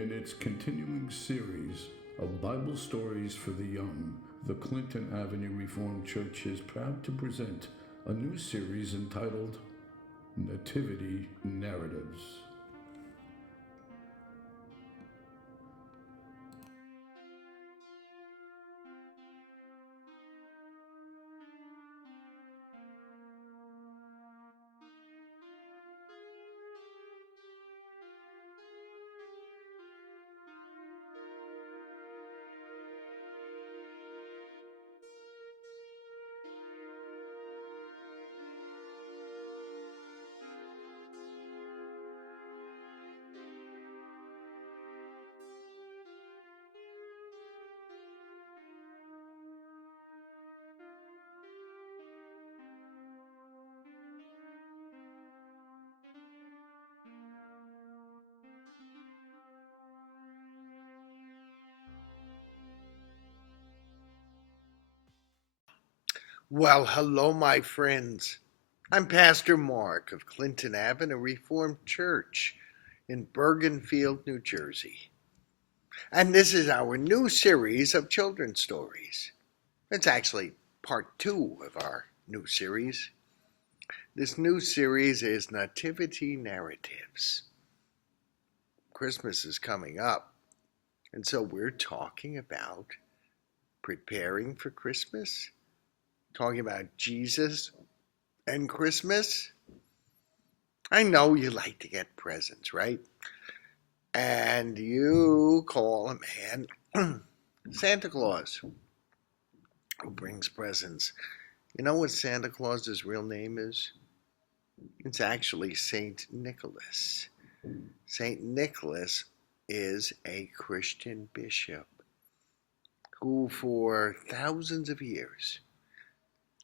In its continuing series of Bible stories for the young, the Clinton Avenue Reformed Church is proud to present a new series entitled Nativity Narratives. Well, hello, my friends. I'm Pastor Mark of Clinton Avenue Reformed Church in Bergenfield, New Jersey. And this is our new series of children's stories. It's actually part 2 of our new series. This new series is Nativity Narratives. Christmas is coming up, and so we're talking about preparing for Christmas, talking about Jesus and Christmas. I know you like to get presents, right? And you call a man Santa Claus, who brings presents. You know what Santa Claus's real name is? It's actually Saint Nicholas. Saint Nicholas is a Christian bishop who for thousands of years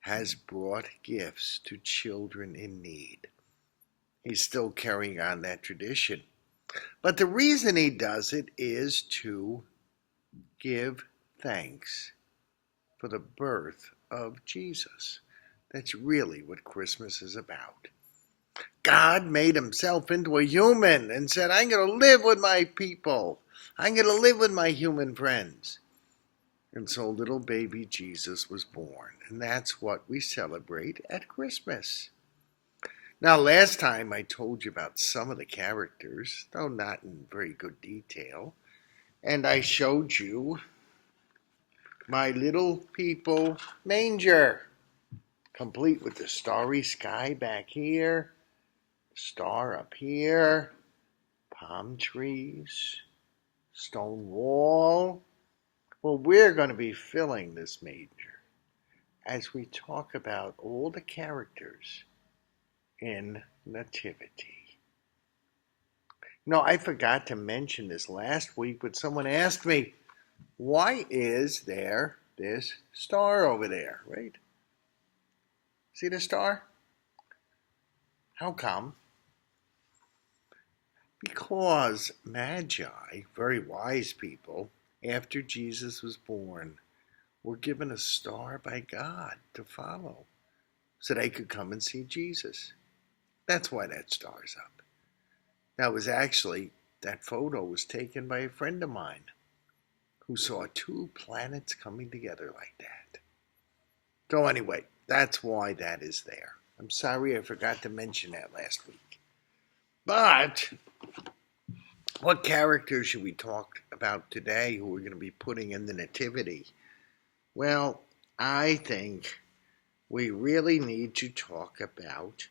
has brought gifts to children in need. He's still carrying on that tradition. But the reason he does it is to give thanks for the birth of Jesus. That's really what Christmas is about. God made himself into a human and said, I'm going to live with my people. I'm going to live with my human friends. And so little baby Jesus was born. And that's what we celebrate at Christmas. Now, last time I told you about some of the characters, though not in very good detail. And I showed you my little people manger, complete with the starry sky back here, star up here, palm trees, stone wall. Well, we're going to be filling this manger as we talk about all the characters in Nativity. I forgot to mention this last week, but someone asked me, why is there this star over there, right? See the star? How come? Because Magi, very wise people, after Jesus was born, were given a star by God to follow so they could come and see Jesus. That's why that star's up. Now, that photo was taken by a friend of mine who saw 2 planets coming together like that. So anyway, that's why that is there. I'm sorry I forgot to mention that last week. But what characters should we talk about today who we're going to be putting in the Nativity? Well, I think we really need to talk about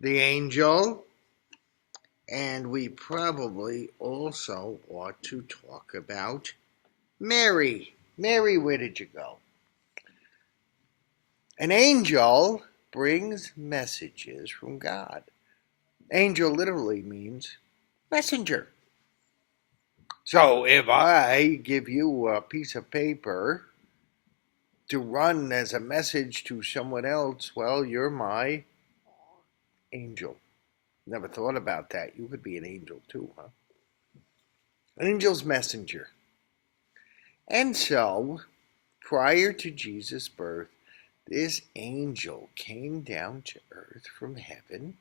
the angel, and we probably also ought to talk about Mary. Mary, where did you go? An angel brings messages from God. Angel literally means messenger. So if I give you a piece of paper to run as a message to someone else, well, you're my angel. Never thought about that. You could be an angel too, huh? An angel's messenger. And so, prior to Jesus' birth, this angel came down to earth from heaven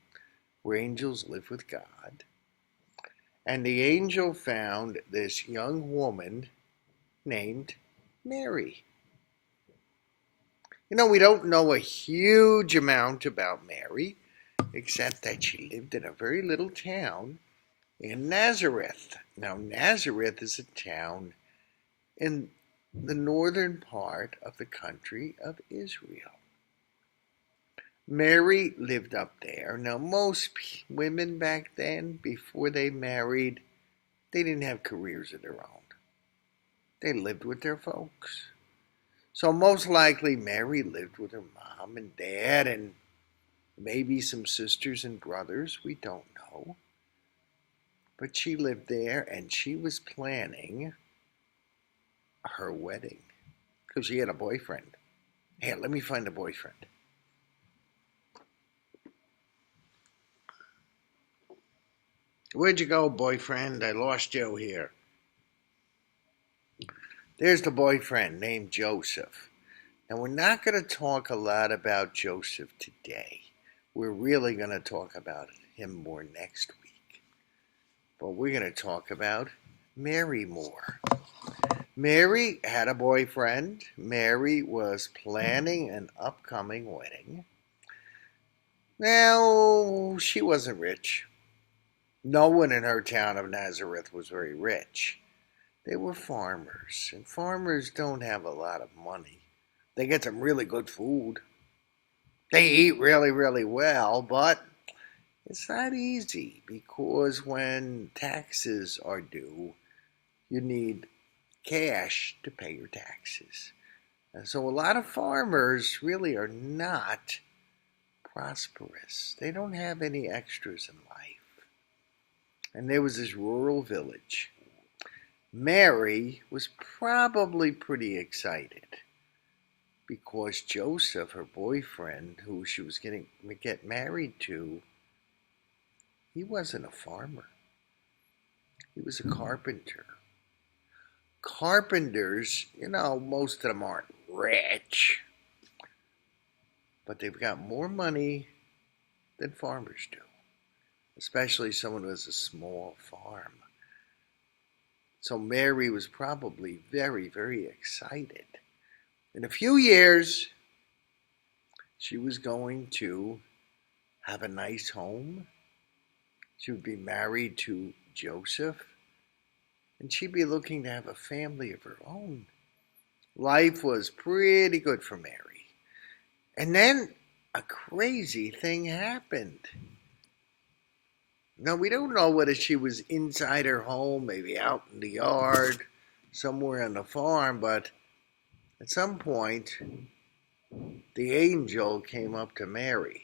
where angels live with God. And the angel found this young woman named Mary. We don't know a huge amount about Mary, except that she lived in a very little town in Nazareth. Now, Nazareth is a town in the northern part of the country of Israel. Mary lived up there. Now, most women back then, before they married, they didn't have careers of their own. They lived with their folks. So most likely Mary lived with her mom and dad and maybe some sisters and brothers. We don't know. But she lived there and she was planning her wedding because she had a boyfriend. Here, let me find a boyfriend. Where'd you go, boyfriend? I lost you here. There's the boyfriend named Joseph. Now, we're not going to talk a lot about Joseph today. We're really going to talk about him more next week. But we're going to talk about Mary more. Mary had a boyfriend. Mary was planning an upcoming wedding. Now, she wasn't rich. No one in her town of Nazareth was very rich. They were farmers, and farmers don't have a lot of money. They get some really good food. They eat really, really well, but it's not easy because when taxes are due, you need cash to pay your taxes. And so a lot of farmers really are not prosperous. They don't have any extras in life. And there was this rural village. Mary was probably pretty excited because Joseph, her boyfriend, who she was going to get married to, he wasn't a farmer. He was a carpenter. Carpenters, most of them aren't rich, but they've got more money than farmers do, especially someone who has a small farm. So Mary was probably very, very excited. In a few years, she was going to have a nice home. She would be married to Joseph, and she'd be looking to have a family of her own. Life was pretty good for Mary. And then a crazy thing happened. Now, we don't know whether she was inside her home, maybe out in the yard, somewhere on the farm, but at some point, the angel came up to Mary.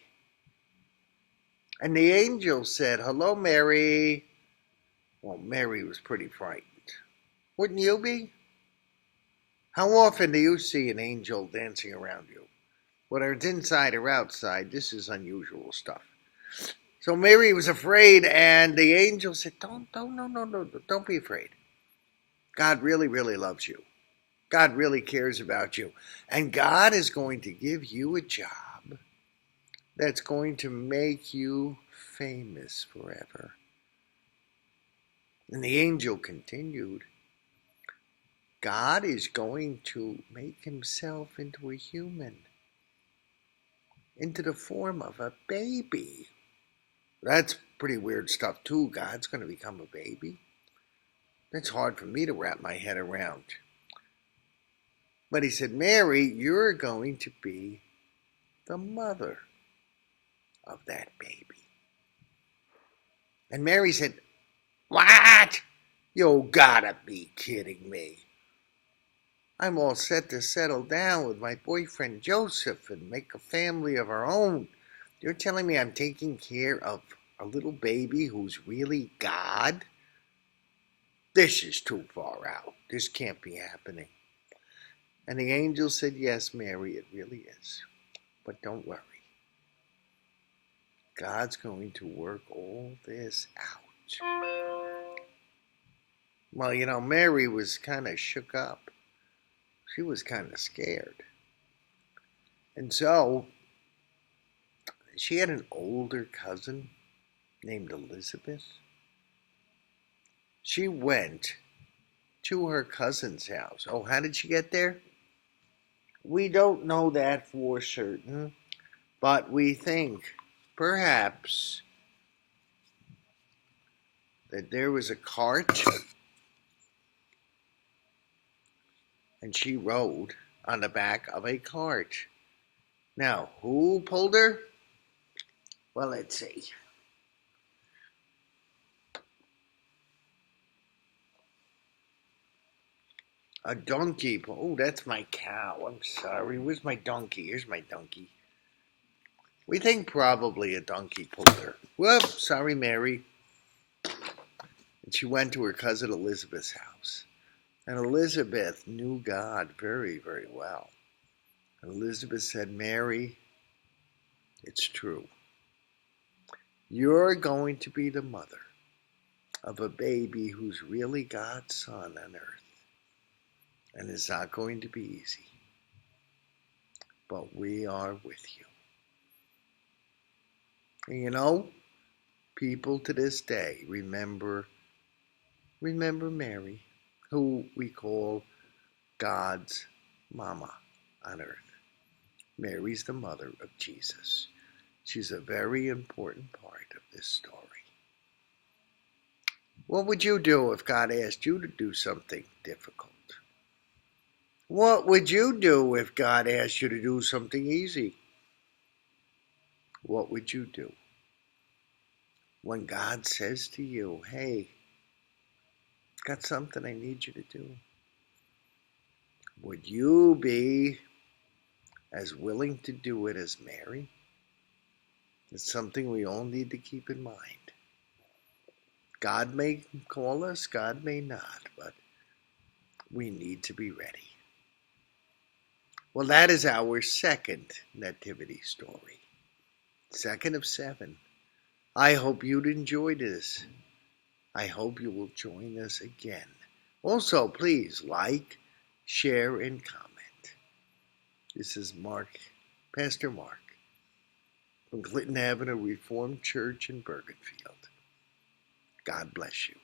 And the angel said, "Hello, Mary." Well, Mary was pretty frightened. Wouldn't you be? How often do you see an angel dancing around you? Whether it's inside or outside, this is unusual stuff. So Mary was afraid, and the angel said, don't be afraid. God really, really loves you. God really cares about you. And God is going to give you a job that's going to make you famous forever. And the angel continued, God is going to make himself into a human, into the form of a baby. That's pretty weird stuff too. God's going to become a baby. That's hard for me to wrap my head around. But he said, Mary, you're going to be the mother of that baby. And Mary said, what? You gotta be kidding me. I'm all set to settle down with my boyfriend Joseph and make a family of our own. You're telling me I'm taking care of a little baby who's really God? This is too far out. This can't be happening. And the angel said, yes, Mary, it really is. But don't worry. God's going to work all this out. Well, Mary was kind of shook up. She was kind of scared. And so she had an older cousin named Elizabeth. She went to her cousin's house. Oh, how did she get there? We don't know that for certain, but we think perhaps that there was a cart and she rode on the back of a cart. Now, who pulled her? Well, let's see. A donkey. Oh, that's my cow. I'm sorry. Where's my donkey? Here's my donkey. We think probably a donkey pulled her. Whoop, sorry, Mary. And she went to her cousin Elizabeth's house. And Elizabeth knew God very, very well. And Elizabeth said, Mary, it's true. You're going to be the mother of a baby who's really God's son on earth. And it's not going to be easy. But we are with you. And you know, people to this day remember Mary, who we call God's mama on earth. Mary's the mother of Jesus. She's a very important part of this story. What would you do if God asked you to do something difficult? What would you do if God asked you to do something easy? What would you do? When God says to you, hey, I've got something I need you to do. Would you be as willing to do it as Mary? It's something we all need to keep in mind. God may call us, God may not, but we need to be ready. Well, that is our second nativity story. Second of 7. I hope you'd enjoy this. I hope you will join us again. Also, please like, share, and comment. This is Pastor Mark, from Clinton Avenue Reformed Church in Bergenfield. God bless you.